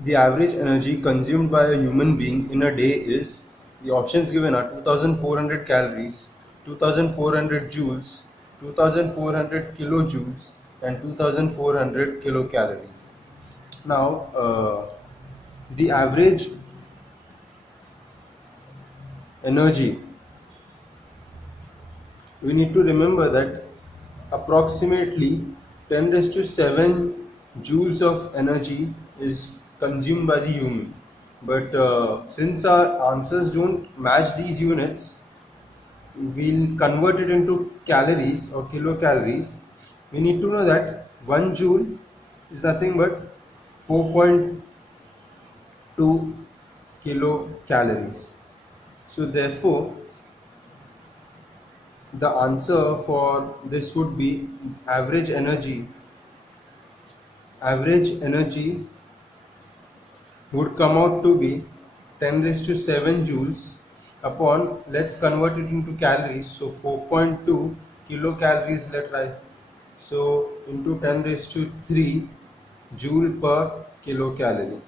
the average energy consumed by a human being in a day is, the options given are 2400 calories, 2400 joules, 2400 kilojoules, and 2400 kilocalories. Now, the average energy, we need to remember that approximately 10 raised to 7 joules of energy is consumed by the human. But since our answers don't match these units, we'll convert it into calories or kilocalories. We need to know that 1 joule is nothing but 4.2 kilocalories. So therefore, the answer for this would be average energy would come out to be 10 raised to 7 joules upon, let's convert it into calories, so 4.2 kilocalories, let's write, so into 10 raised to 3 joule per kilocalorie,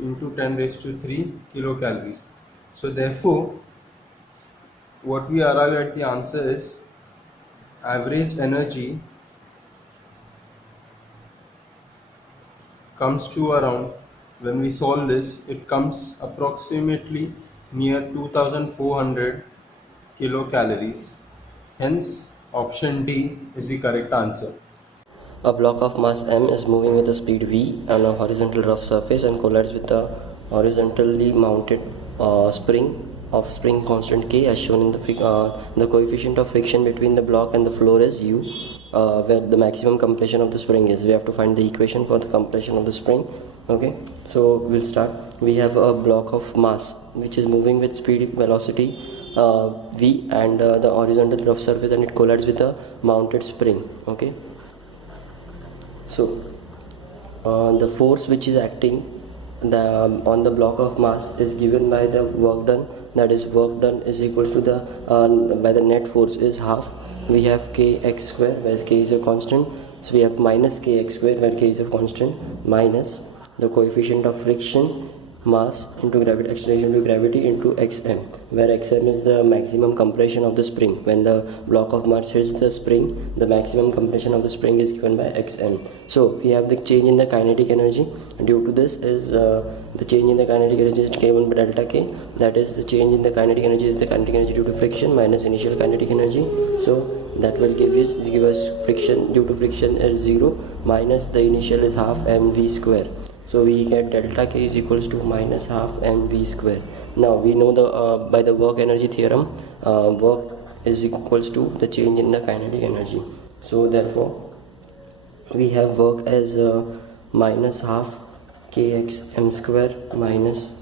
into 10 raised to 3 kilocalories. So therefore, what we arrive at the answer is average energy comes to around, when we solve this, it comes approximately near 2400 kilocalories. Hence, option D is the correct answer. A block of mass m is moving with a speed v on a horizontal rough surface and collides with a horizontally mounted spring constant k as shown in the coefficient of friction between the block and the floor is u, where the maximum compression of the spring is. We have to find the equation for the compression of the spring. Okay, so we'll start. We have a block of mass which is moving with speed velocity v and the horizontal rough surface, and it collides with a mounted spring. Okay, so the force which is acting on the block of mass is given by the work done, that is work done is equals to the by the net force is half. We have kx square where k is a constant, so we have minus kx square where k is a constant minus the coefficient of friction mass into gravity, acceleration to gravity, into xm, where xm is the maximum compression of the spring. When the block of mass hits the spring, the maximum compression of the spring is given by xm. So we have the change in the kinetic energy. Due to this is the change in the kinetic energy is given by delta k, that is the change in the kinetic energy is the kinetic energy due to friction minus initial kinetic energy. So that will give us friction, due to friction is 0 minus the initial is half mv square. So we get delta k is equals to minus half mv square. Now we know the by the work energy theorem, work is equals to the change in the kinetic energy. So therefore we have work as minus half kx m square minus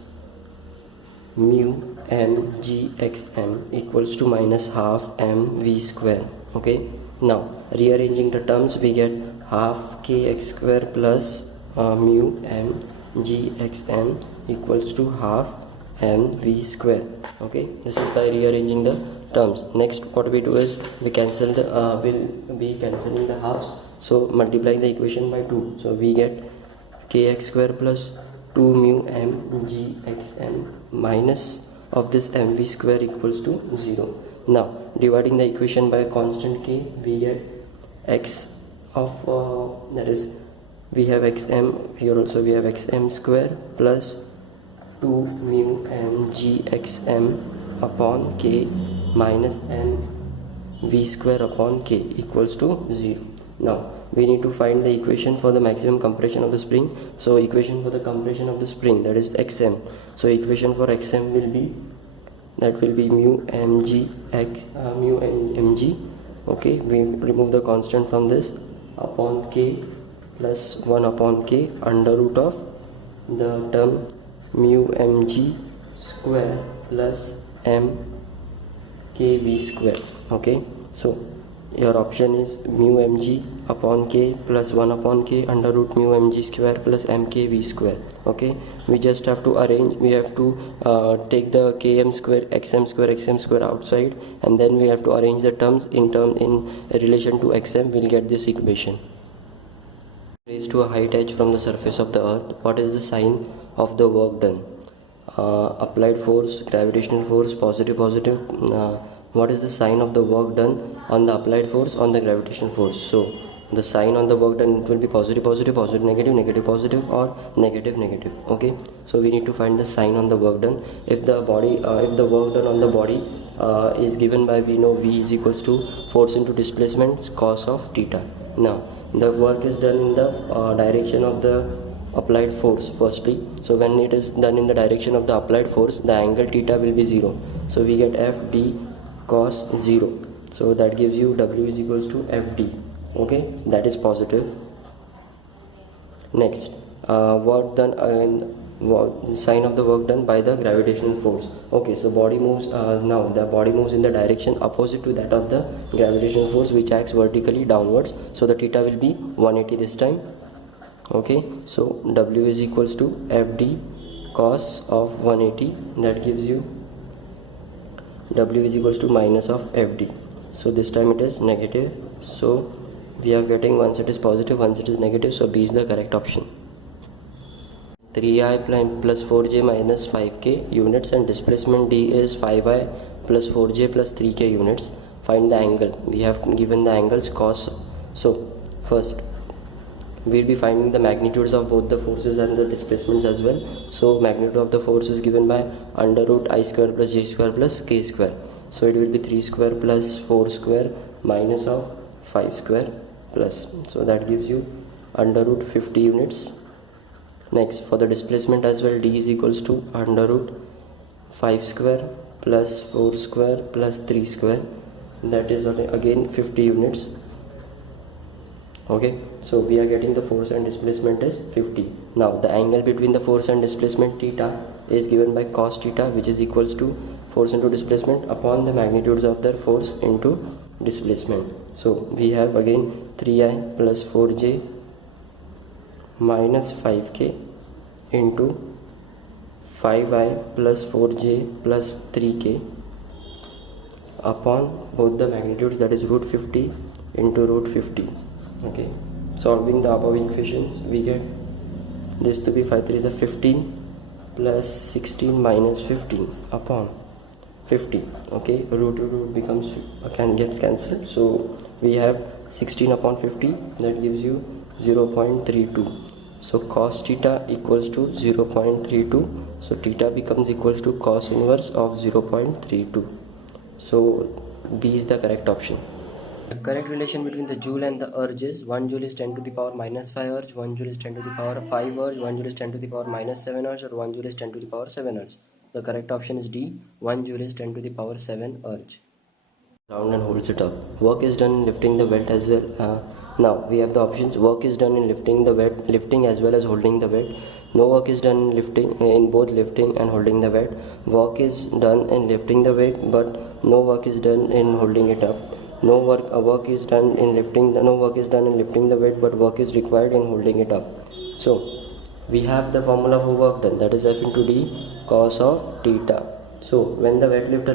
mu m g x m equals to minus half mv square. Okay, now rearranging the terms, we get half kx square plus mu m g x m equals to half mv square. Okay, this is by rearranging the terms. Next, what we do is we cancel the will be cancelling the halves, so multiplying the equation by 2, so we get kx square plus 2 mu m g x m minus of this mv square equals to 0. Now dividing the equation by constant k, we get x of that is, we have xm here, also we have xm square plus 2 mu m g x m upon k minus m v square upon k equals to 0. Now we need to find the equation for the maximum compression of the spring. So equation for the compression of the spring, that is xm. So equation for xm will be, that will be mu mg x mu mg. Okay, we remove the constant from this, upon k plus 1 upon k under root of the term mu mg square plus m kv square. Okay, so your option is mu mg upon k plus 1 upon k under root mu mg square plus mkv square. Okay, we just have to arrange, we have to take the km square xm square outside, and then we have to arrange the terms in relation to xm. We'll get this equation. raised to a height h from the surface of the earth, what is the sign of the work done? Applied force, gravitational force, positive, positive. What is the sign of the work done on the applied force, on the gravitational force? So the sign on the work done, it will be positive, positive, positive, negative, negative, positive, or negative, negative. Okay, so we need to find the sign on the work done. If the work done on the body is given by, we know V is equals to force into displacement cos of theta. Now the work is done in the direction of the applied force firstly. So when it is done in the direction of the applied force, the angle theta will be 0. So we get FD cos 0. So that gives you W is equals to FD. Okay, so that is positive. Next, work done sign of the work done by the gravitational force. Okay, so body moves, now the body moves in the direction opposite to that of the gravitational force, which acts vertically downwards. So the theta will be 180 this time. Okay, so W is equals to FD cos of 180. That gives you W is equals to minus of FD. So this time it is negative. So we are getting, once it is positive, once it is negative. So B is the correct option. 3i plus 4j minus 5k units, and displacement D is 5i plus 4j plus 3k units. Find the angle. We have given the angles cos. So first we'll be finding the magnitudes of both the forces and the displacements as well. So magnitude of the force is given by under root I square plus j square plus k square. So it will be 3 square plus 4 square minus of 5 square plus. So that gives you under root 50 units. Next, for the displacement as well, D is equals to under root 5 square plus 4 square plus 3 square. That is again 50 units. Okay, so we are getting the force and displacement is 50. Now the angle between the force and displacement theta is given by cos theta, which is equals to force into displacement upon the magnitudes of the force into displacement. So we have again 3i plus 4j minus 5k into 5i plus 4j plus 3k upon both the magnitudes, that is root 50 into root 50. Okay, solving the above equations, we get this to be 5 3 is a 15 plus 16 minus 15 upon 50. Okay, root to root becomes gets cancelled. So we have 16 upon 50, that gives you 0.32. So cos theta equals to 0.32. So theta becomes equals to cos inverse of 0.32. So B is the correct option. The correct relation between the joule and the erg is 1 joule is 10 to the power minus 5 erg, 1 joule is 10 to the power 5 erg, 1 joule is 10 to the power minus 7 erg, or 1 joule is 10 to the power 7 erg. The correct option is D, 1 joule is 10 to the power 7 erg. Round and holds it up. Work is done in lifting the weight as well. Now we have the options. Work is done in lifting the weight, lifting as well as holding the weight. No work is done in lifting, in both lifting and holding the weight. Work is done in lifting the weight, but no work is done in holding it up. No work is done in lifting the weight, but work is required in holding it up. So we have the formula for work done, that is F into D cos of theta. So when the weightlifter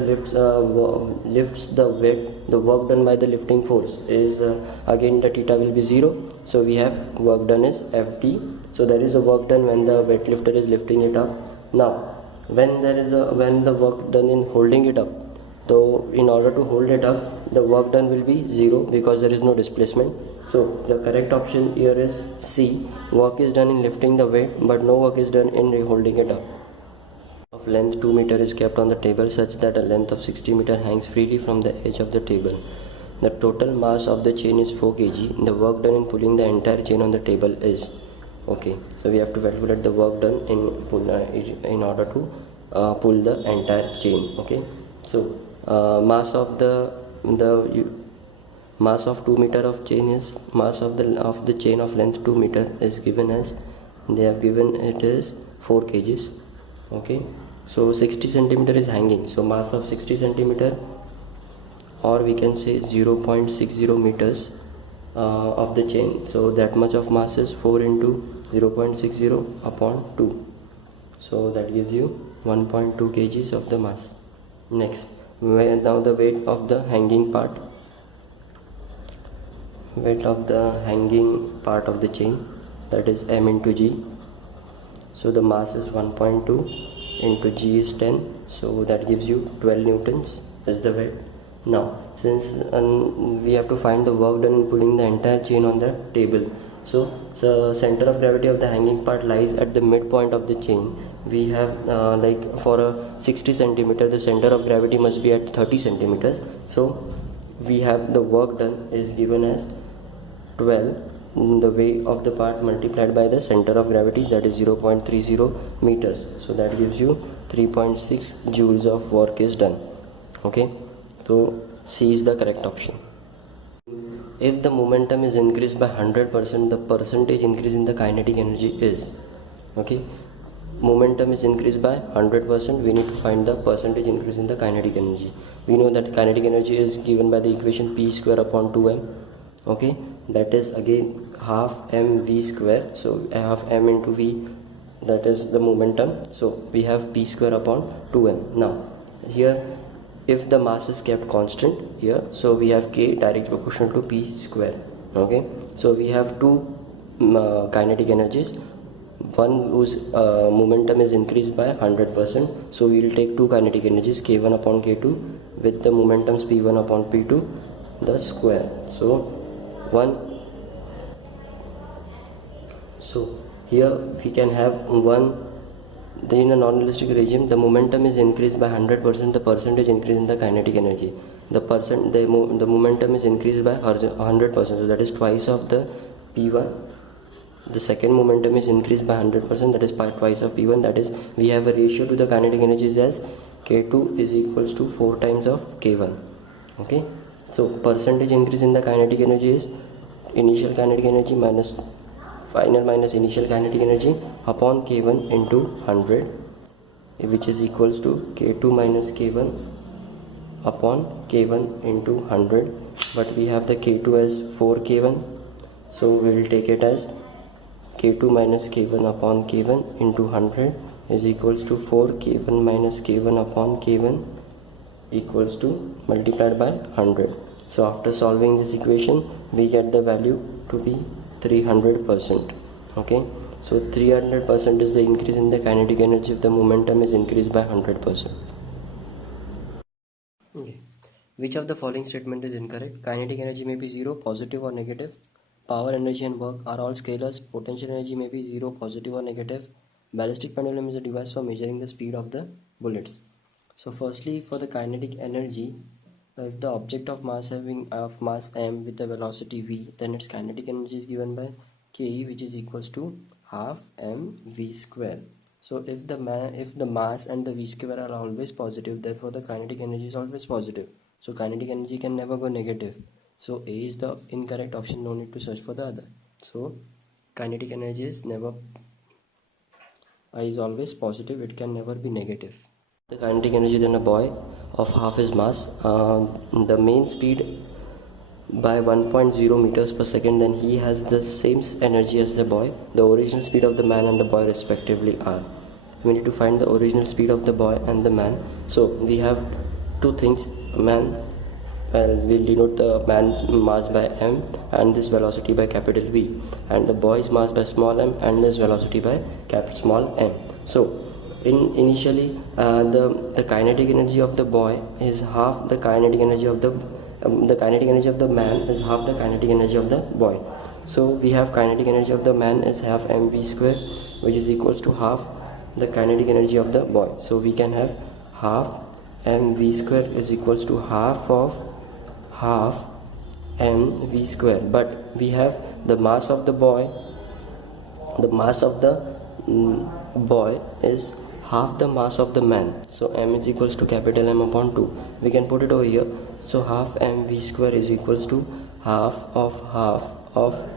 lifts the weight, the work done by the lifting force is again the theta will be 0. So we have work done is FD. So there is a work done when the weightlifter is lifting it up. Now when the work done in holding it up, so in order to hold it up, the work done will be 0 because there is no displacement. So the correct option here is C. Work is done in lifting the weight, but no work is done in holding it up. Of length 2 meter is kept on the table such that a length of 60 meter hangs freely from the edge of the table. The total mass of the chain is 4 kg. The work done in pulling the entire chain on the table is. Okay, so we have to calculate the work done in order to pull the entire chain. Okay, so mass of mass of 2 meter of chain is mass of the chain of length 2 meter is given as, they have given it is 4 kgs. Okay, so 60 centimeter is hanging, so mass of 60 centimeter, or we can say 0.60 meters of the chain. So that much of mass is 4 into 0.60 upon 2. So that gives you 1.2 kgs of the mass. Next, now the weight of the hanging part of the chain. that is m into g. So the mass is 1.2 into g is 10, so that gives you 12 newtons as the weight. Now since we have to find the work done in pulling the entire chain on the table, so center of gravity of the hanging part lies at the midpoint of the chain. We have like for a 60 centimeter, the center of gravity must be at 30 centimeters. So we have the work done is given as 12 the weight of the part multiplied by the center of gravity, that is 0.30 meters. So that gives you 3.6 joules of work is done. Okay, so C is the correct option. If the momentum is increased by 100%, the percentage increase in the kinetic energy is, okay, momentum is increased by 100%, we need to find the percentage increase in the kinetic energy. We know that kinetic energy is given by the equation p square upon 2m. Okay, that is again half mv square. So half m into v, that is the momentum. So we have p square upon 2m. Now here, if the mass is kept constant here, so we have k direct proportional to p square. Okay, so we have two kinetic energies, one whose momentum is increased by 100%, so we will take two kinetic energies, k1 upon k2 with the momentums p1 upon p2 the square. So here we can have one. In a non-realistic regime, the momentum is increased by 100%, the percentage increase in the kinetic energy. The momentum is increased by 100%, so that is twice of the p1. The second momentum is increased by 100%, that is twice of p1. That is, we have a ratio to the kinetic energies as k2 is equals to 4 times of k1. Okay, so percentage increase in the kinetic energy is initial kinetic energy minus final minus initial kinetic energy upon k1 into 100, which is equals to k2 minus k1 upon k1 into 100. But we have the k2 as 4k1, so we will take it as k2 minus k1 upon k1 into 100 is equals to 4k1 minus k1 upon k1 equals to multiplied by 100. So after solving this equation, we get the value to be 300%. Okay, so 300% is the increase in the kinetic energy if the momentum is increased by 100%. Okay, which of the following statement is incorrect? Kinetic energy may be 0, positive or negative. Power, energy and work are all scalars. Potential energy may be 0, positive or negative. Ballistic pendulum is a device for measuring the speed of the bullets. So firstly, for the kinetic energy, if the object of mass m with the velocity v, then its kinetic energy is given by ke, which is equals to half mv square. So if the mass and the v square are always positive, therefore the kinetic energy is always positive. So kinetic energy can never go negative. So A is the incorrect option, no need to search for the other. So kinetic energy is always positive, it can never be negative. The kinetic energy than a boy of half his mass, the main speed by 1.0 meters per second, then he has the same energy as the boy. The original speed of the man and the boy respectively are. We need to find the original speed of the boy and the man. So we have two things, man, well, we'll denote the man's mass by m and this velocity by capital V, and the boy's mass by small m and this velocity by small m. So initially the kinetic energy of the boy is half the kinetic energy of the kinetic energy of the man is half the kinetic energy of the boy. So we have kinetic energy of the man is half mv square, which is equals to half the kinetic energy of the boy. So we can have half mv square is equals to half of half mv square. But we have the mass of the boy, the mass of the boy is half the mass of the man. So m is equals to capital M upon 2. We can put it over here. So half mv square is equals to half of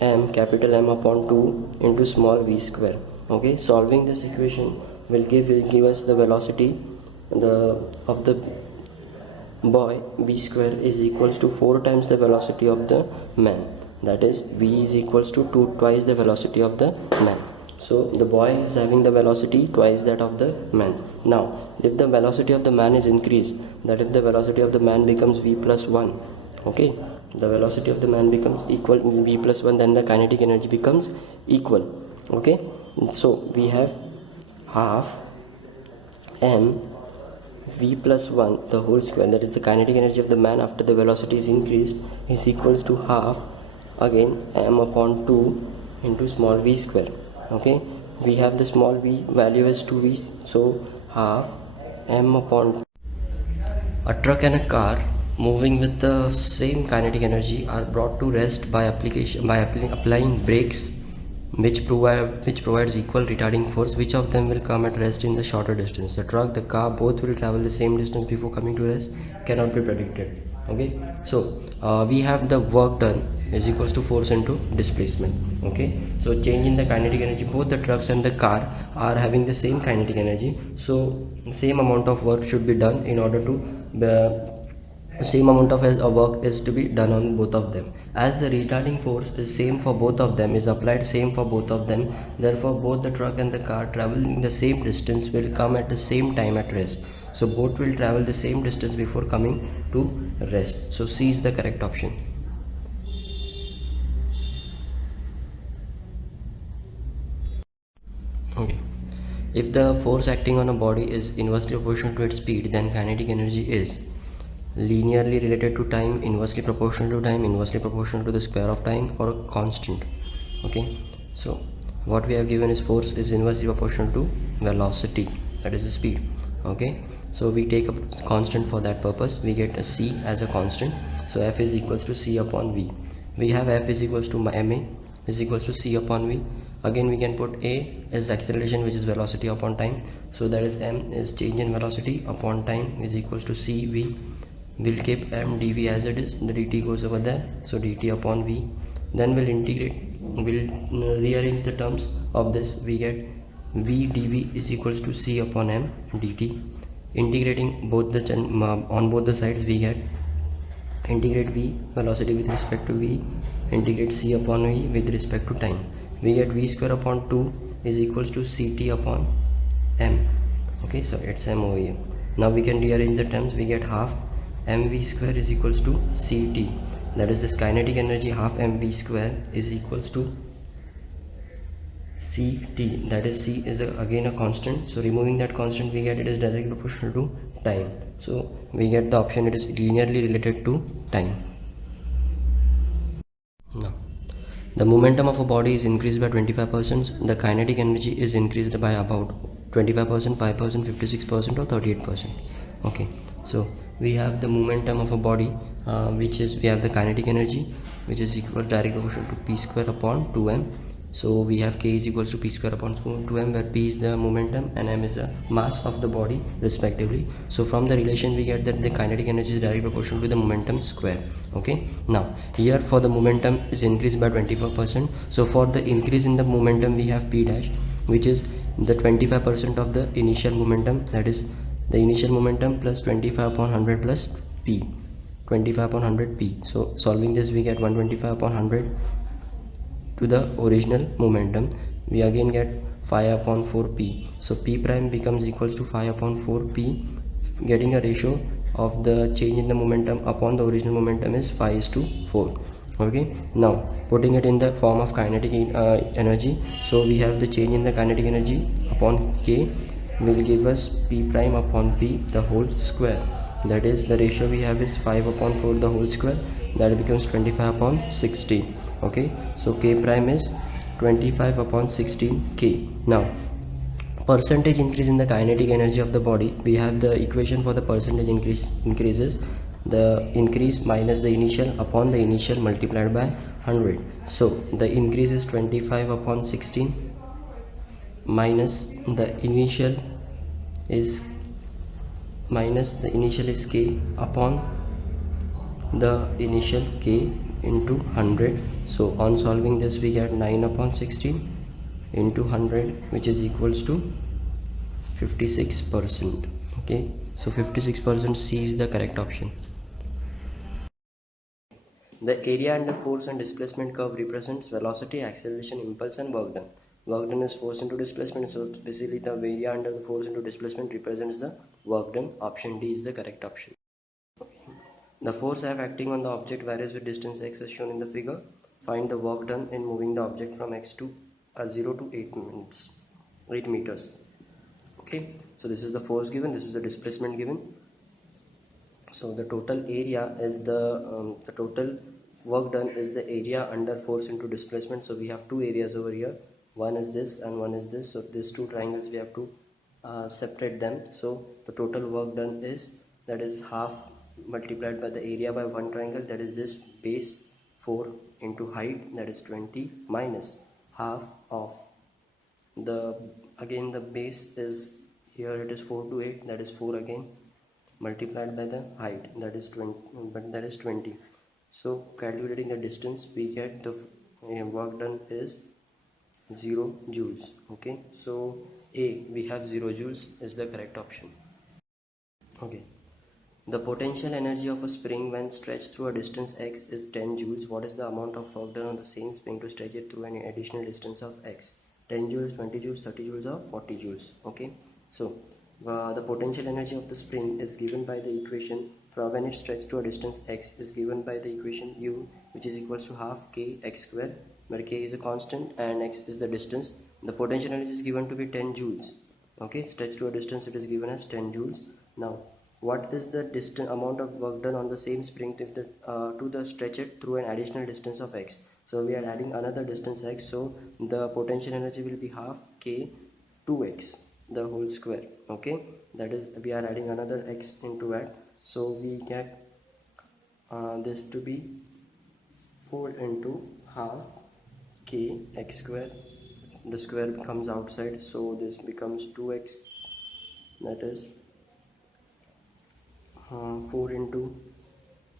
m capital M upon 2 into small v square. Okay, solving this equation will give us the velocity of the boy. V square is equals to 4 times the velocity of the man, that is v is equals to twice the velocity of the man. So the boy is having the velocity twice that of the man. Now if the velocity of the man is increased, that if the velocity of the man becomes v plus 1, okay, the velocity of the man becomes equal v plus 1, then the kinetic energy becomes equal. Okay, so we have half m v plus 1 the whole square, that is the kinetic energy of the man after the velocity is increased, is equals to half again m upon 2 into small v square. Okay, we have the small v value is 2v, so half m upon a truck and a car moving with the same kinetic energy are brought to rest by applying brakes which provides equal retarding force. Which of them will come at rest in the shorter distance? The truck, the car, both will travel the same distance before coming to rest, cannot be predicted. Okay, so we have the work done is equals to force into displacement. Okay, so change in the kinetic energy, both the trucks and the car are having the same kinetic energy, so same amount of work should be done in order to same amount of work is to be done on both of them. As the retarding force is same for both of them, is applied same for both of them, therefore both the truck and the car traveling the same distance will come at the same time at rest. So both will travel the same distance before coming to rest. So C is the correct option. Okay, if the force acting on a body is inversely proportional to its speed, then kinetic energy is linearly related to time, inversely proportional to time, inversely proportional to the square of time, or a constant. Okay, so what we have given is force is inversely proportional to velocity, that is the speed. Okay, so we take a constant for that purpose, we get a c as a constant, so F is equals to c upon v. We have F is equals to ma is equals to c upon v. Again we can put a is acceleration, which is velocity upon time, so that is m is change in velocity upon time is equals to cv. We'll keep m dv as it is, the dt goes over there, so dt upon v. Then we'll integrate, we'll rearrange the terms of this, we get v dv is equals to c upon m dt. Integrating both the on both the sides, we get integrate v velocity with respect to v, integrate c upon v with respect to time, we get v square upon 2 is equals to ct upon m. Okay, so it's m over here. Now we can rearrange the terms, we get half mv square is equals to ct, that is this kinetic energy half mv square is equals to ct, that is c is again a constant, so removing that constant we get it is directly proportional to time, so we get the option it is linearly related to time. Now the momentum of a body is increased by 25%, the kinetic energy is increased by about 25%, 5%, 56%, or 38%. Okay, so we have the momentum of a body, which is we have the kinetic energy, which is equal direct proportional to p square upon 2m. So we have k is equals to p square upon 2m, where p is the momentum and m is the mass of the body respectively. So from the relation we get that the kinetic energy is directly proportional to the momentum square. Okay, now here for the momentum is increased by 24%, so for the increase in the momentum we have p dash, which is the 25% of the initial momentum, that is the initial momentum plus 25 upon 100 plus p, 25 upon 100 p. So solving this we get 125 upon 100 to the original momentum, we again get 5 upon 4 p, so p prime becomes equals to 5 upon 4 p, getting a ratio of the change in the momentum upon the original momentum is 5:4. Okay, now putting it in the form of kinetic energy, so we have the change in the kinetic energy upon k will give us p prime upon p the whole square, that is the ratio we have is 5 upon 4 the whole square, that becomes 25 upon 16. Okay, so k prime is 25 upon 16 k. Now percentage increase in the kinetic energy of the body, we have the equation for the percentage increases the increase minus the initial upon the initial multiplied by 100, so the increase is 25 upon 16 minus the initial is k upon the initial k into 100. So on solving this we get 9 upon 16 into 100, which is equals to 56%. Okay, so 56% C is the correct option. The area under force and displacement curve represents velocity, acceleration, impulse, and work done. Work done is force into displacement, so basically the area under the force into displacement represents the work done. Option D is the correct option. The force F acting on the object varies with distance x as shown in the figure. Find the work done in moving the object from x to 0 to 8 meters. Okay, so this is the force given, this is the displacement given. So the total area is the total work done is the area under force into displacement. So we have two areas over here. One is this and one is this. So these two triangles we have to separate them. So the total work done is, that is half multiplied by the area by one triangle, that is this base 4 into height, that is 20, minus half of the, again the base is here, it is 4 to 8, that is 4 again, multiplied by the height, that is 20, but that is 20. So calculating the distance, we get the work done is 0 joules. Okay, so A, we have 0 joules is the correct option. Okay, the potential energy of a spring when stretched through a distance x is 10 joules. What is the amount of work done on the same spring to stretch it through an additional distance of x? 10 joules, 20 joules, 30 joules or 40 joules. Okay, so the potential energy of the spring is given by the equation from when it stretched to a distance x is given by the equation u, which is equals to half k x square, where k is a constant and x is the distance. The potential energy is given to be 10 joules. Okay, stretched to a distance, it is given as 10 joules. Now what is the distance amount of work done on the same spring if the to the stretch it through an additional distance of x? So we are adding another distance x, so the potential energy will be half k 2x the whole square. Okay, that is, we are adding another x into it, so we get this to be 4 into half k x square. The square comes outside, so this becomes 2x, that is 4 into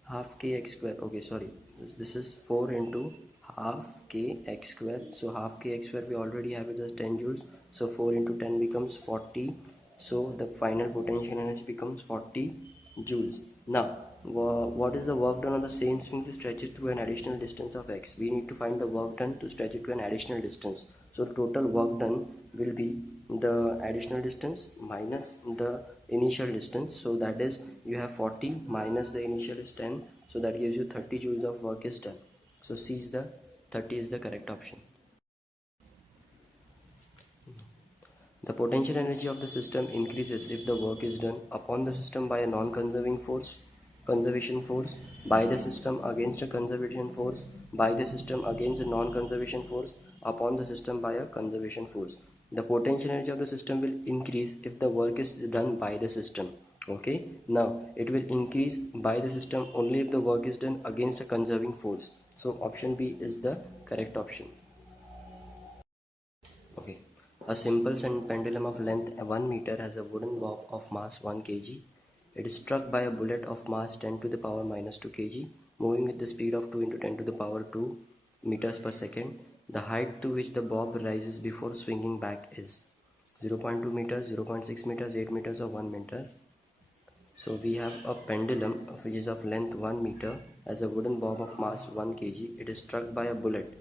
half k x square. Okay, sorry, this is 4 into half k x square. So half k x square we already have it as 10 joules, so 4 into 10 becomes 40. So the final potential energy becomes 40 joules. Now what is the work done on the same spring to stretch it through an additional distance of x? We need to find the work done to stretch it to an additional distance. So the total work done will be the additional distance minus the initial distance. So that is, you have 40 minus the initial is 10, so that gives you 30 joules of work is done. So C is the 30 is the correct option. The potential energy of the system increases if the work is done upon the system by a non-conserving force, conservation force, by the system against a conservation force, by the system against a non-conservation force, upon the system by a conservation force. The potential energy of the system will increase if the work is done by the system. Okay, now it will increase by the system only if the work is done against a conserving force. So option B is the correct option. Okay, a simple pendulum of length 1 meter has a wooden bob of mass 1 kg. It is struck by a bullet of mass 10 to the power minus 2 kg, moving with the speed of 2 into 10 to the power 2 meters per second. The height to which the bob rises before swinging back is 0.2 meters, 0.6 meters, 8 meters or 1 meter. So we have a pendulum which is of length 1 meter as a wooden bob of mass 1 kg. It is struck by a bullet,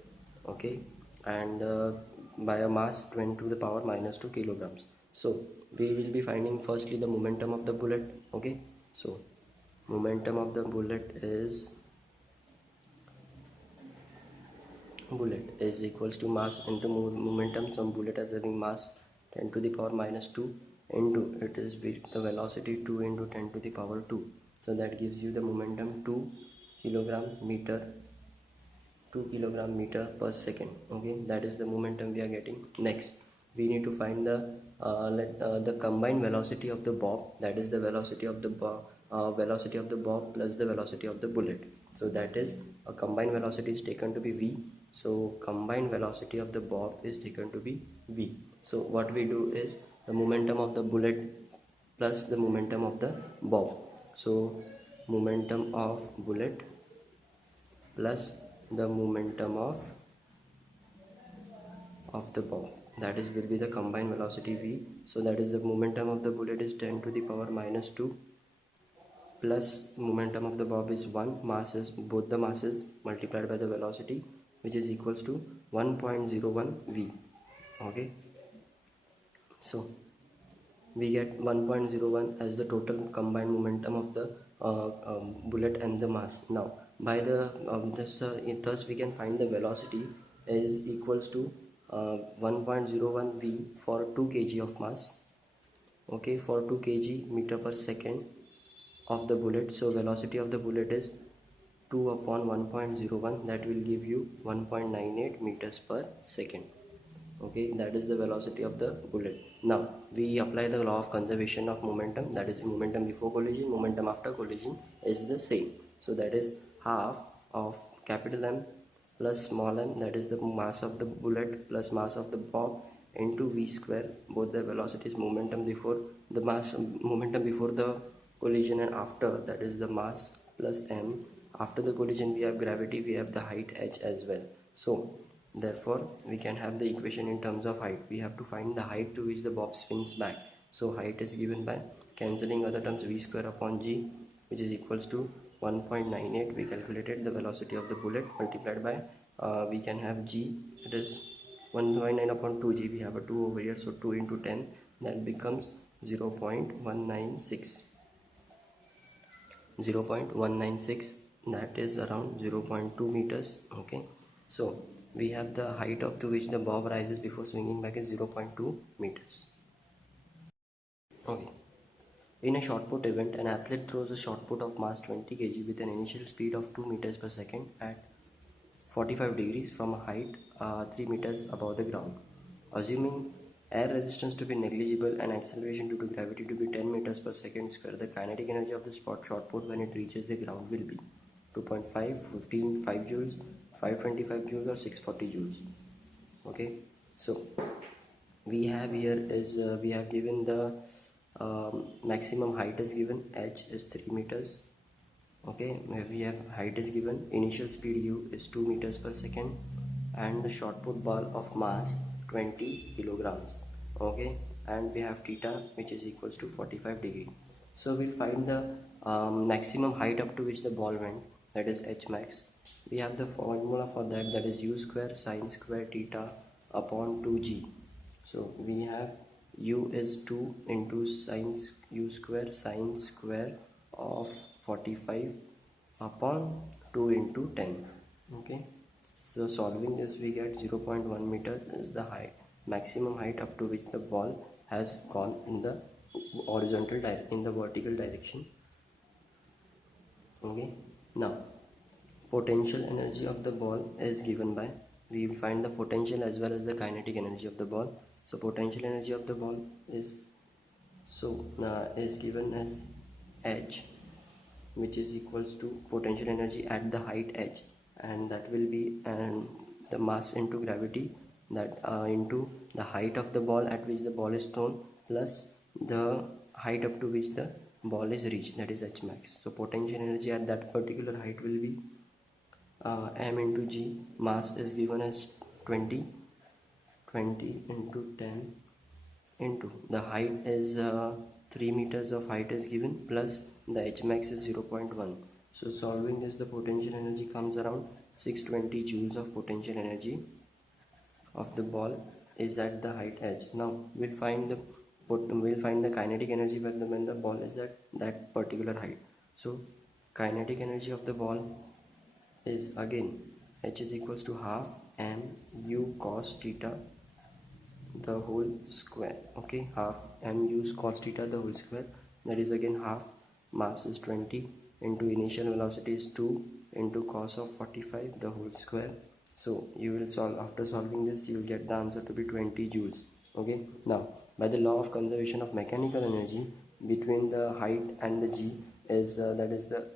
okay, and by a mass 10 to the power minus 2 kilograms. So we will be finding firstly the momentum of the bullet. Okay, so momentum of the bullet is equals to mass into momentum. Some bullet as having mass 10 to the power minus 2 into it is with the velocity 2 into 10 to the power 2. So that gives you the momentum 2 kilogram meter per second. Okay, that is the momentum we are getting. Next we need to find the combined velocity of the bob, that is the velocity of the bob plus the velocity of the bullet. So that is, a combined velocity is taken to be v. So combined velocity of the bob is taken to be v. So what we do is the momentum of the bullet plus the momentum of the bob. So momentum of bullet plus the momentum of the bob, that is will be the combined velocity v. So that is, the momentum of the bullet is 10 to the power minus 2 plus momentum of the bob is 1, masses, both the masses multiplied by the velocity, which is equals to 1.01 v. Okay, so we get 1.01 as the total combined momentum of the bullet and the mass. Now by the thus we can find the velocity is equals to 1.01 v for 2 kg of mass. Okay, for 2 kg meter per second of the bullet. So velocity of the bullet is 2 upon 1.01, that will give you 1.98 meters per second. Okay, that is the velocity of the bullet. Now we apply the law of conservation of momentum, that is momentum before collision, momentum after collision is the same. So that is half of capital M plus small m, that is the mass of the bullet plus mass of the bob, into v square, both the velocities, momentum before the mass, momentum before the collision and after, that is the mass plus m. After the collision we have gravity, we have the height h as well. So therefore we can have the equation in terms of height. We have to find the height to which the bob spins back. So height is given by cancelling other terms, v square upon g, which is equals to 1.98. we calculated the velocity of the bullet, multiplied by we can have g, it is 1.9 upon 2g, we have a 2 over here, so 2 into 10, that becomes 0.196, that is around 0.2 meters. Okay, so we have the height up to which the bob rises before swinging back is 0.2 meters. Okay, in a shot put event, an athlete throws a shot put of mass 20 kg with an initial speed of 2 meters per second at 45 degrees from a height 3 meters above the ground. Assuming air resistance to be negligible and acceleration due to gravity to be 10 meters per second square, the kinetic energy of the shot put when it reaches the ground will be 2.5, 15, 5 joules, 525 joules or 640 joules. Okay, so we have here is we have given the maximum height is given, h is 3 meters. Okay, we have height is given, initial speed u is 2 meters per second, and the shot put ball of mass 20 kilograms. Okay, and we have theta which is equals to 45 degree. So we'll find the maximum height up to which the ball went, that is h max. We have the formula for that, that is u square sine square theta upon 2g. So we have u is 2 into sine u square sine square of 45 upon 2 into 10. Okay, so solving this we get 0.1 meters is the height, maximum height up to which the ball has gone in the vertical direction. Okay, now potential energy of the ball is given by, we will find the potential as well as the kinetic energy of the ball. So potential energy of the ball is is given as h, which is equals to potential energy at the height h, and that will be the mass into gravity, that into the height of the ball at which the ball is thrown plus the height up to which the ball is reached, that is h max. So potential energy at that particular height will be m into g. Mass is given as 20 into 10 into the height is 3 meters of height is given plus the h max is 0.1. So solving this, the potential energy comes around 620 joules of potential energy of the ball is at the height h. Now we'll find the kinetic energy when the ball is at that particular height. So kinetic energy of the ball is again h is equals to half m u cos theta the whole square. Okay, half m u cos theta the whole square, that is again half, mass is 20 into initial velocity is 2 into cos of 45 the whole square. So you will solve, after solving this you will get the answer to be 20 joules. Okay, now by the law of conservation of mechanical energy, between the height and the g is that is the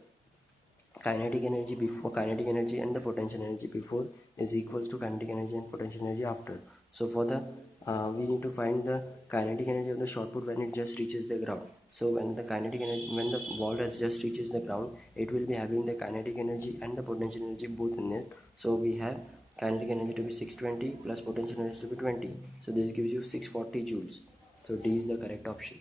kinetic energy before, kinetic energy and the potential energy before is equals to kinetic energy and potential energy after. So for the we need to find the kinetic energy of the shot put when it just reaches the ground. So when the kinetic energy, when the ball has just reaches the ground, it will be having the kinetic energy and the potential energy both in it. So we have kinetic energy to be 620 plus potential energy to be 20. So this gives you 640 joules. So D is the correct option.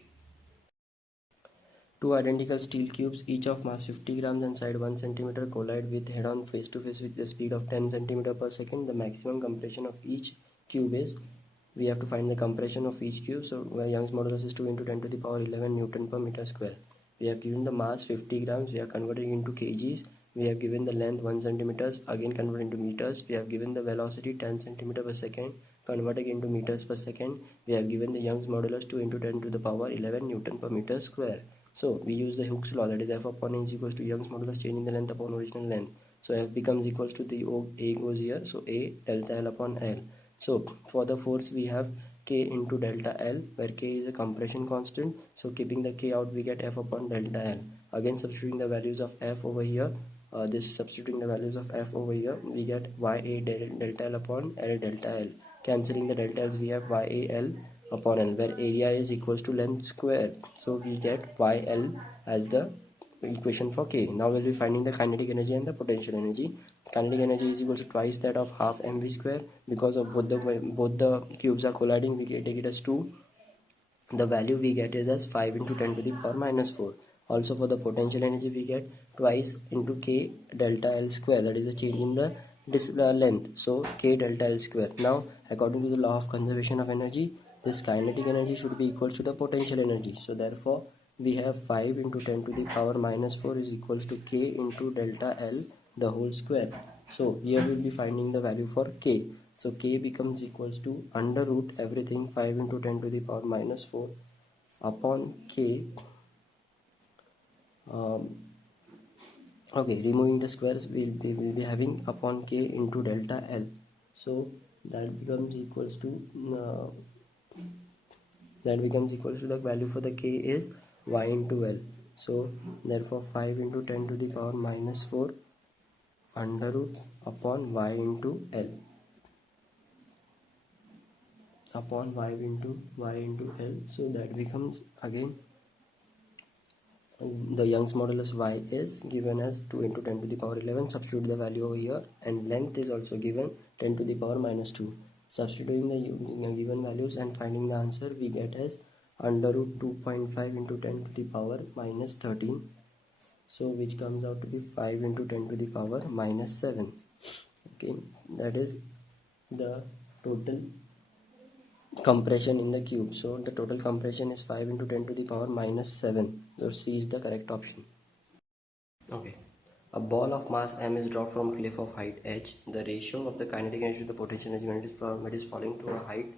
Two identical steel cubes, each of mass 50 grams and side 1 centimeter, collide with head-on face-to-face with the speed of 10 centimeter per second. The maximum compression of each cube is, we have to find the compression of each cube. So Young's modulus is 2 into 10 to the power 11 Newton per meter square. We have given the mass 50 grams, we are converting into kgs. We have given the length 1 centimeters, again converting into meters. We have given the velocity 10 centimeter per second, converting into meters per second. We have given the Young's modulus 2 into 10 to the power 11 Newton per meter square. So we use the Hooke's law, that is F upon A is equals to Young's modulus changing the length upon original length. So F becomes equals to the A goes here, so A delta L upon L. So for the force we have K into delta L, where K is a compression constant. So keeping the K out, we get F upon delta L. Again substituting the values of F over here, substituting the values of F over here, we get YA delta L upon L delta L. Cancelling the delta L's, we have YAL upon L, where area is equals to length square. So we get YL as the equation for K. Now we'll be finding the kinetic energy and the potential energy. Kinetic energy is equals to twice that of half mv square. Because of both the cubes are colliding, we can take it as 2. The value we get is as 5 into 10 to the power minus 4. Also for the potential energy, we get twice into k delta L square, that is the change in the length, so k delta L square. Now according to the law of conservation of energy, this kinetic energy should be equal to the potential energy. So therefore we have 5 into 10 to the power minus 4 is equals to k into delta L the whole square. So here we'll be finding the value for k. So k becomes equals to under root everything 5 into 10 to the power minus 4 upon k. um, okay, removing the squares, we'll be having upon k into delta L. So that becomes equals to the value for the k is y into L. So therefore 5 into 10 to the power minus 4 under root upon y into L upon y into L. So that becomes again the Young's modulus y is given as 2 into 10 to the power 11. Substitute the value over here, and length is also given 10 to the power minus 2. Substituting the given values and finding the answer, we get as under root 2.5 into 10 to the power minus 13. So which comes out to be 5 into 10 to the power minus 7. Okay, that is the total compression in the cube. So the total compression is 5 into 10 to the power minus 7. So C is the correct option. Okay. A ball of mass m is dropped from cliff of height h. The ratio of the kinetic energy to the potential energy when it is falling to a height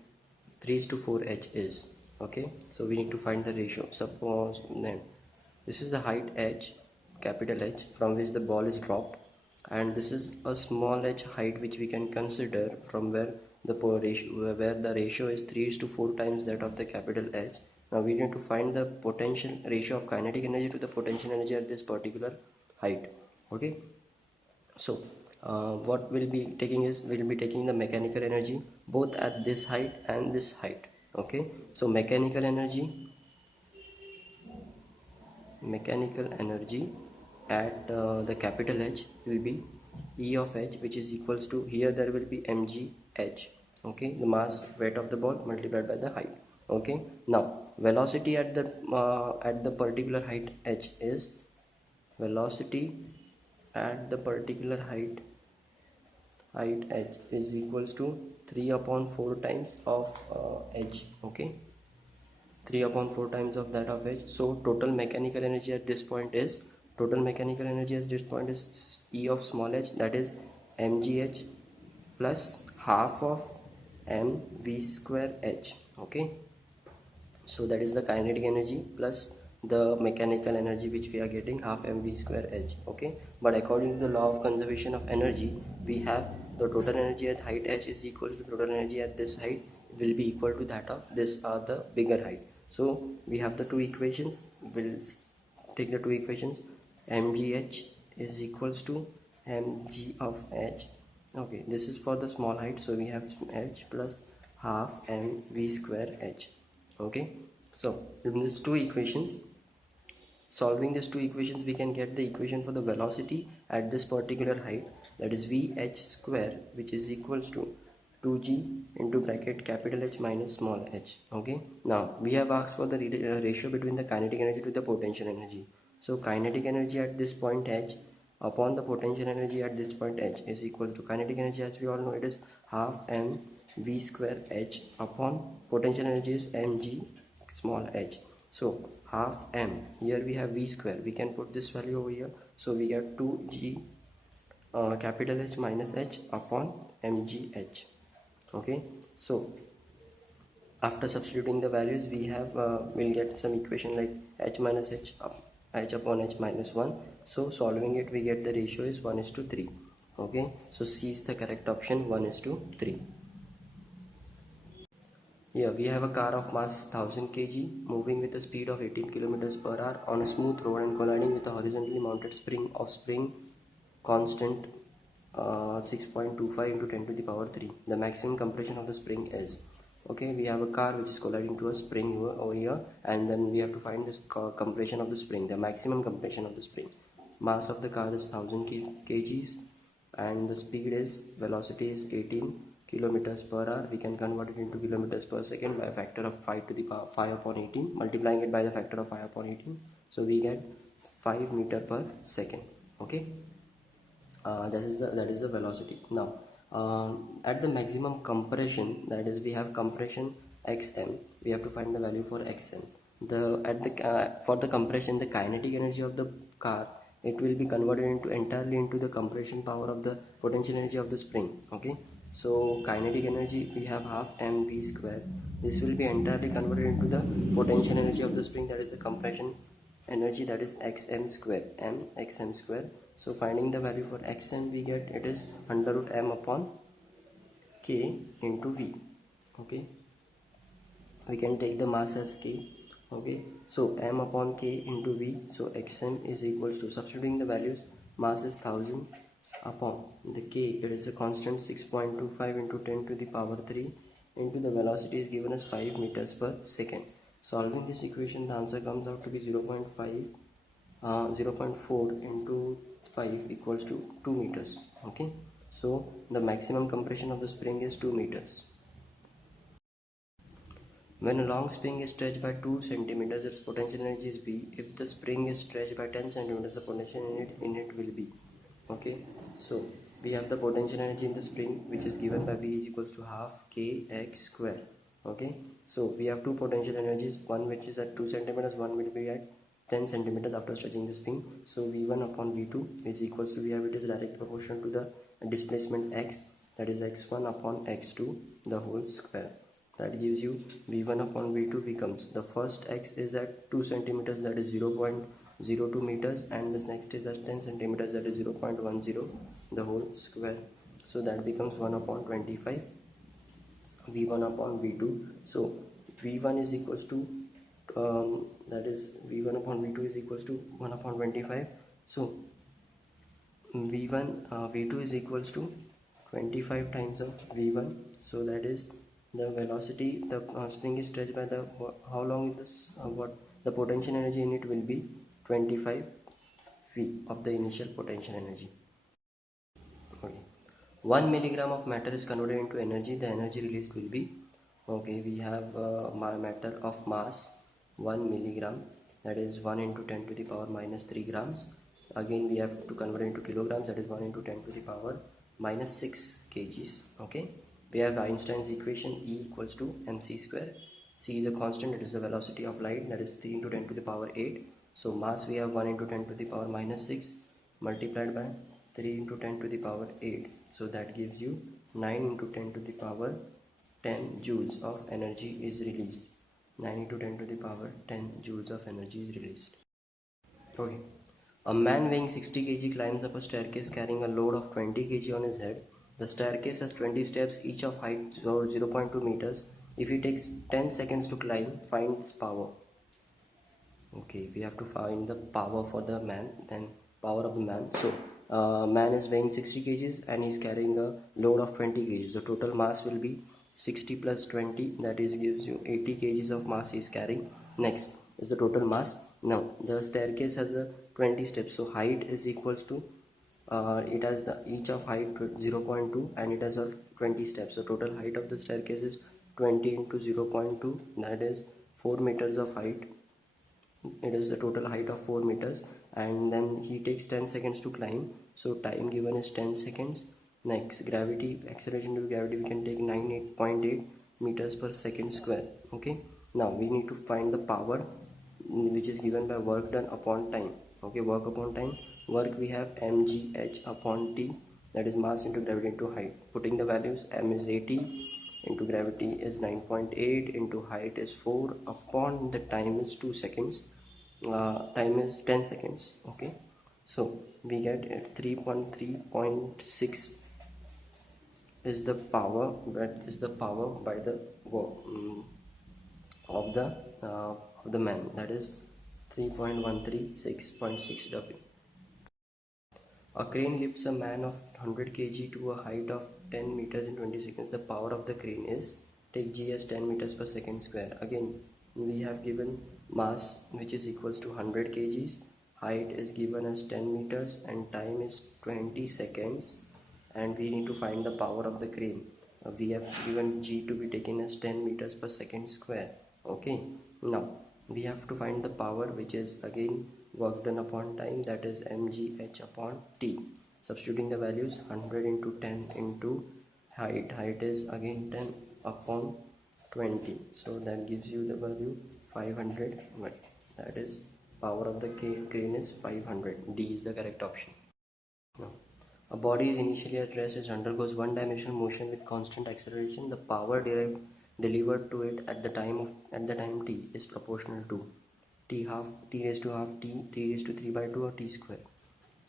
3:4 h is. Okay. So we need to find the ratio. Suppose then this is the height h, capital H, from which the ball is dropped, and this is a small h height which we can consider from where the ratio is 3:4 times that of the capital H. Now we need to find the potential ratio of kinetic energy to the potential energy at this particular height. Okay, so what we'll be taking is we'll be taking the mechanical energy both at this height and this height. Okay, so mechanical energy at the capital H will be E of H, which is equals to, here there will be mg H. Okay, the mass weight of the ball multiplied by the height. Okay, now velocity at the particular height H is velocity at the particular height H is equals to 3 upon 4 times of H. Okay, 3 upon 4 times of that of H. So total mechanical energy at this point is E of small h, that is mgh plus half of mv square h. Okay, so that is the kinetic energy plus the mechanical energy which we are getting, half mv square h. Okay, but according to the law of conservation of energy, we have the total energy at height h is equal to total energy at this height will be equal to that of this the bigger height. So we have the two equations. We'll take the two equations. mgh is equals to mg of h. Okay, this is for the small height, so we have h plus half mv square h. Okay, so in these two equations, solving these two equations, we can get the equation for the velocity at this particular height, that is vh square, which is equals to 2g into bracket capital H minus small h. Okay, now we have asked for the ratio between the kinetic energy to the potential energy. So kinetic energy at this point h upon the potential energy at this point h is equal to, kinetic energy as we all know it is half m v square h upon potential energy is mg small h. So half m, here we have v square, we can put this value over here, so we get 2g capital H minus h upon mgh. Okay, so after substituting the values, we have we'll get some equation like h minus h h upon h minus 1. So solving it, we get the ratio is 1:3. Okay, so C is the correct option, 1:3. Here we have a car of mass 1000 kg moving with a speed of 18 kilometers per hour on a smooth road and colliding with a horizontally mounted spring constant 6.25 into 10 to the power 3. The maximum compression of the spring is, okay, we have a car which is colliding to a spring over here, and then we have to find this compression of the spring, the maximum compression of the spring. Mass of the car is 1000 kgs and the speed is, velocity is 18 kilometers per hour. We can convert it into kilometers per second by a factor of 5 to the power 5 upon 18, multiplying it by the factor of 5 upon 18, so we get 5 meter per second. Okay, that is the velocity. Now at the maximum compression, that is we have compression xm, we have to find the value for xm. For the compression, the kinetic energy of the car, it will be converted into entirely into the compression power of the potential energy of the spring. Okay, so kinetic energy, we have half mv square, this will be entirely converted into the potential energy of the spring, that is the compression energy, that is xm square, m xm square. So finding the value for xm, we get it is under root m upon k into v. Okay, we can take the mass as k. Okay, so m upon k into v, so xm is equals to, substituting the values, mass is 1000 upon the k, it is a constant 6.25 into 10 to the power 3 into the velocity is given as 5 meters per second. Solving this equation, the answer comes out to be 0.4 into 5 equals to 2 meters. Okay, so the maximum compression of the spring is 2 meters. When a long spring is stretched by 2 centimeters, its potential energy is V. If the spring is stretched by 10 centimeters, the potential in it will be. Okay, so we have the potential energy in the spring, which is given by V is equals to half kx square. Okay, so we have two potential energies, one which is at 2 centimeters, one will be at 10 centimeters after stretching the spring. So V1 upon V2 is equals to, we have it is direct proportional to the displacement x, that is x1 upon x2 the whole square. That gives you V1 upon V2 becomes, the first x is at 2 centimeters, that is 0.02 meters, and this next is at 10 centimeters, that is 0.10 the whole square. So that becomes 1 upon 25 V1 upon V2. So V1 is equals to that is V1 upon V2 is equals to 1 upon 25. So V1 V2 is equals to 25 times of V1. So that is the velocity, the spring is stretched by the, how long is this, what the potential energy in it will be 25 V of the initial potential energy. Okay, 1 milligram of matter is converted into energy, the energy released will be, okay, we have matter of mass 1 milligram, that is 1 into 10 to the power minus 3 grams. Again we have to convert it into kilograms, that is 1 into 10 to the power minus 6 kgs. Okay, we have Einstein's equation, E equals to mc square. C is a constant, it is the velocity of light, that is 3 into 10 to the power 8. So mass we have 1 into 10 to the power minus 6 multiplied by 3 into 10 to the power 8. So that gives you 9 into 10 to the power 10 joules of energy is released. 9 into 10 to the power 10 joules of energy is released. Okay. A man weighing 60 kg climbs up a staircase carrying a load of 20 kg on his head. The staircase has 20 steps, each of height 0.2 meters. If he takes 10 seconds to climb, find its power. Okay, we have to find the power for the man, then power of the man. So man is weighing 60 kgs and he's carrying a load of 20 kgs. The total mass will be 60 plus 20, that is gives you 80 kgs of mass he is carrying. Next is the total mass. Now the staircase has a 20 steps, so height is equals to it has the each of height 0.2 and it has a 20 steps, so total height of the staircase is 20 into 0.2, that is 4 meters of height. It is the total height of 4 meters, and then he takes 10 seconds to climb, so time given is 10 seconds. Next, gravity, acceleration due to gravity, we can take 98.8 meters per second square. Okay, now we need to find the power which is given by work done upon time. Okay, work upon time, work we have mgh upon t, that is mass into gravity into height. Putting the values, m is 80 into gravity is 9.8 into height is 4 upon the time is 2 seconds, time is 10 seconds. Okay, so we get 3.3.6 is the power, that is the power by the of the uh, of the man, that is 3.136.6 W. A crane lifts a man of 100 kg to a height of 10 meters in 20 seconds. The power of the crane is, take G as 10 meters per second square. Again, we have given mass which is equals to 100 kgs, height is given as 10 meters and time is 20 seconds, and we need to find the power of the crane. We have given G to be taken as 10 meters per second square. Okay, now we have to find the power, which is again work done upon time, that is mgh upon t. Substituting the values, 100 into 10 into height is again 10 upon 20, so that gives you the value 500 watt. That is power of the crane is 500. D is the correct option. Now, a body is initially at rest, it undergoes one-dimensional motion with constant acceleration. The power delivered to it at the time t is proportional to t raised to half t 3 raised to 3 by 2 or t square.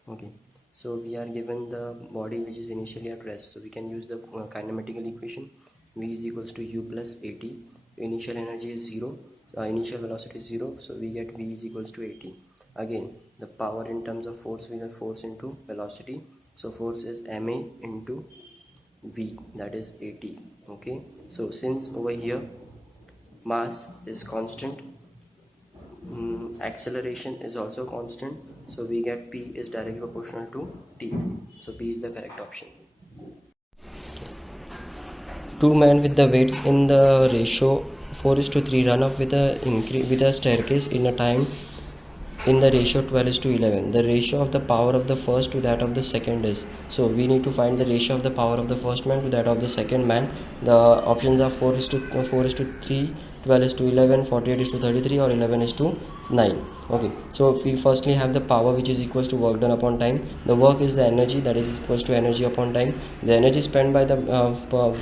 Okay, so we are given the body which is initially at rest, so we can use the kinematical equation. V is equals to u plus at. Initial energy is 0, initial velocity is 0, so we get V is equals to at. Again, the power in terms of force, we have force into velocity, so force is ma into V, that is at. Okay, so since over here mass is constant, acceleration is also constant, so we get P is directly proportional to T, so P is the correct option. Two men with the weights in the ratio 4:3 run up with a staircase in a time in the ratio 12:11. The ratio of the power of the first to that of the second is, so we need to find the ratio of the power of the first man to that of the second man. The options are 4:3, 12:11, 48:33, or 11:9. Okay, so if we firstly have the power, which is equals to work done upon time. The work is the energy, that is equals to energy upon time. The energy spent by the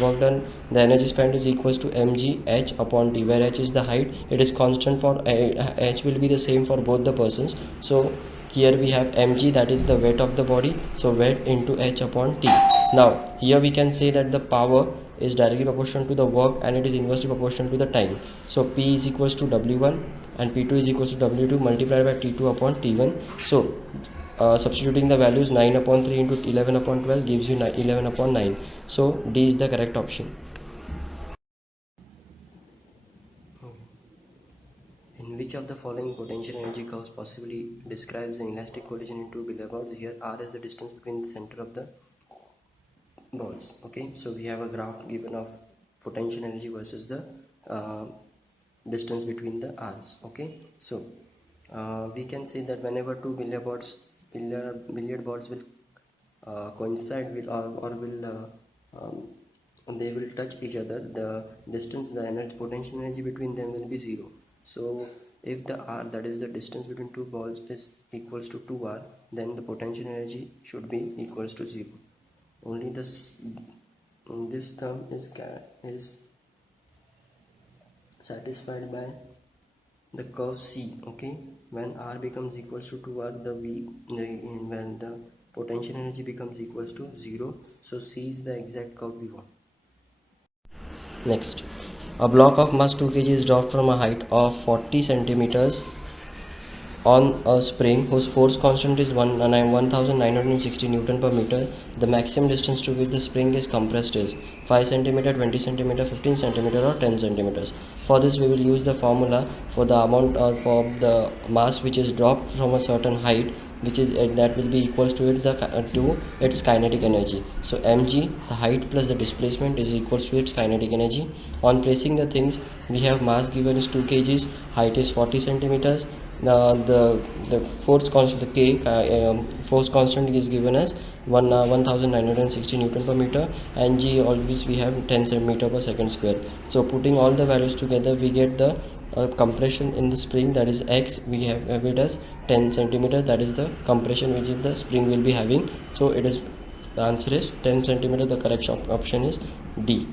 work done, the energy spent is equals to mg h upon t, where h is the height. It is constant for h will be the same for both the persons. So here we have mg, that is the weight of the body, so weight into h upon t. Now here we can say that the power is directly proportional to the work and it is inversely proportional to the time. So P is equals to W1 and P2 is equals to W2 multiplied by T2 upon T1. So substituting the values, 9 upon 3 into 11 upon 12 gives you 11 upon 9. So D is the correct option. In which of the following potential energy curves possibly describes an elastic collision in two billiard balls? Here R is the distance between the center of the balls. Okay, so we have a graph given of potential energy versus the distance between the R's. Okay, so we can say that whenever two billiard balls will coincide with or will they will touch each other, the distance, the energy, potential energy between them will be 0. So if the R, that is the distance between two balls, is equals to 2R, then the potential energy should be equals to 0. Only this term is satisfied by the curve C. Okay, when R becomes equals to 2R, when the potential energy becomes equals to 0, so C is the exact curve we want. Next, a block of mass 2 kg is dropped from a height of 40 centimeters on a spring whose force constant is 1960 Newton per meter. The maximum distance to which the spring is compressed is 5 cm, 20 cm, 15 cm, or 10 cm. For this, we will use the formula for the amount for the mass which is dropped from a certain height, which is that will be equals to its kinetic energy. So mg, the height plus the displacement, is equals to its kinetic energy. On placing the things, we have mass given is 2 kgs, height is 40 centimeters. The force constant, the K force constant is given as 1960 Newton per meter, and G always we have 10 centimeter per second square. So putting all the values together, we get the compression in the spring, that is X, we have it as 10 centimeter, that is the compression which is the spring will be having. So it is, the answer is 10 centimeter. The correct option is D.